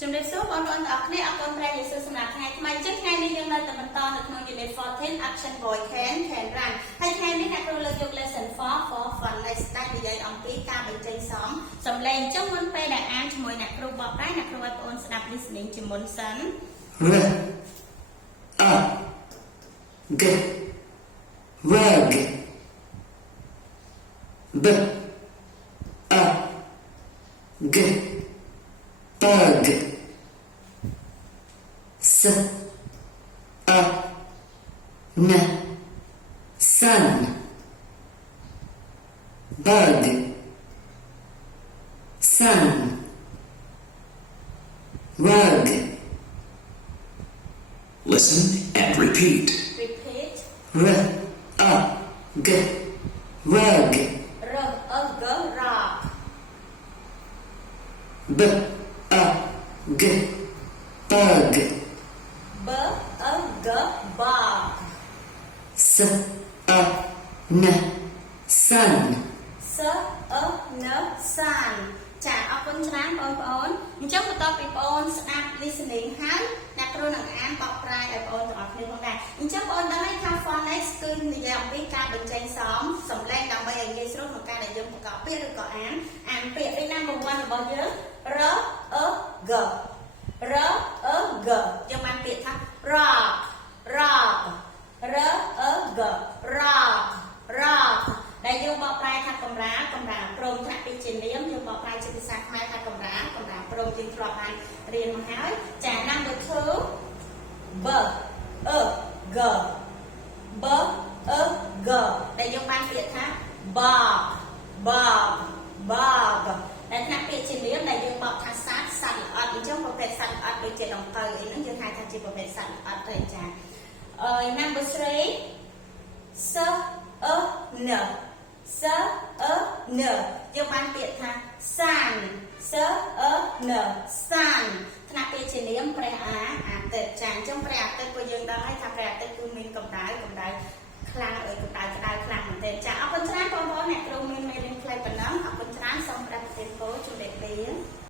ជំរាបសួរបងប្អូនទាំងអស់គ្នាអរគុណព្រះយេស៊ូវសម្រាប់ថ្ងៃថ្មីចឹងថ្ងៃនេះយើងនៅតែបន្តនៅក្នុង Unit 14 Action Boy Can Run ហើយថ្ងៃនេះអ្នកគ្រូលើកយក Lesson 4 for Fun ដែលស្ដាយនិយាយអំពីការបញ្ចេញសំឡេងចឹងមុនពេលដែលអានជាមួយអ្នកគ្រូបកប្រែអ្នកគ្រូឲ្យបងប្អូនស្ដាប់ listening ជាមុនសិន G rug B A G bug S A N sun bug sun rug. Listen and repeat. Repeat R A G rug R A G rock B A G bug B A G bug S A N sun S A N sun ចាអរគុណច្រើនបងប្អូនអញ្ចឹងបន្ទាប់ពីបងប្អូនស្ដាប់ listening ហើយអ្នកគ្រូនឹងអានបកប្រែឲ្យបងប្អូនទាំងអស់គ្នាផងដែរអញ្ចឹងបងប្អូនដឹងហើយថា phonics គឺនិយាយអំពីការបញ្ចេញសំឡេងដើម្បីឲ្យងាយស្រួលក្នុងការដែលយើងប្រកបពាក្យឬក៏អានពាក្យដូចណាnumber 1របស់យើង R A G R A G យើងបានពាក្យថា rock rock R A G rock rock ដែលយើងបកប្រែថាកម្រាលព្រមថ្នាក់ពីជានាមយើងបកប្រែជាភាសាខ្មែរថាកម្រាលព្រមយើងធ្លាប់បានរៀនមកហើយចា number 2 B A G B A G ដែលយើងបានពាក្យថា bug ដែលថ្នាក់ពីជានាមដែលយើងបកថាសត្វល្អិតអញ្ចឹងប្រភេទសត្វល្អិតដូចជាដង្កូវអីហ្នឹងយើងហៅថាជាប្រភេទសត្វល្អិតទៅចា number 3 S A N S A N យើងបានពាក្យថា sun S A N sun ថ្នាក់ពាក្យជានាមព្រះអាទិត្យចាអញ្ចឹងព្រះអាទិត្យក៏យើងដឹងហើយថាព្រះអាទិត្យគឺមានកម្ដៅ